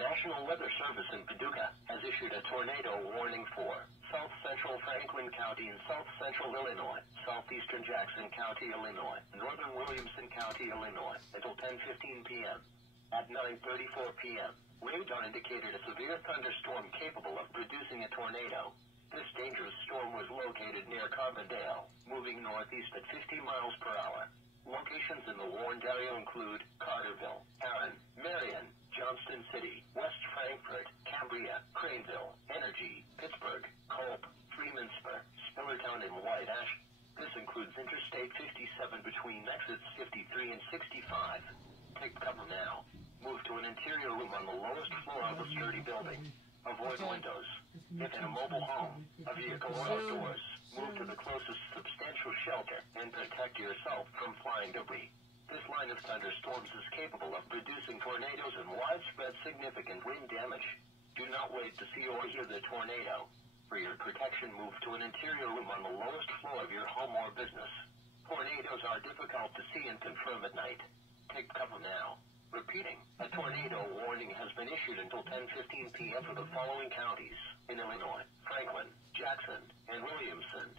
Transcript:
National Weather Service in Paducah has issued a tornado warning for south central Franklin County and south central Illinois, southeastern Jackson County, Illinois, northern Williamson County, Illinois, until 10:15 p.m. At 9:34 p.m., radar indicated a severe thunderstorm capable of producing a tornado. This dangerous storm was located near Carbondale, moving northeast at 50 miles per hour. Locations in the warned area include Carterville, Aaron, Marion, Johnston City, West Frankfort, Cambria, Craneville, Energy, Pittsburgh, Culp, Freemanspur, Spillertown, and White Ash. This includes Interstate 57 between exits 53 and 65. Take cover now. Move to an interior room on the lowest floor of a sturdy building. Avoid windows. If in a mobile home, a vehicle, or outdoors, move to the closest substantial shelter and protect yourself from flying debris. This line of thunderstorms is capable of producing tornadoes and widespread significant wind damage. Do not wait to see or hear the tornado. For your protection, move to an interior room on the lowest floor of your home or business. Tornadoes are difficult to see and confirm at night. Take cover now. Repeating, a tornado warning has been issued until 10:15 p.m. for the following counties in Illinois: Franklin, Jackson, and Williamson.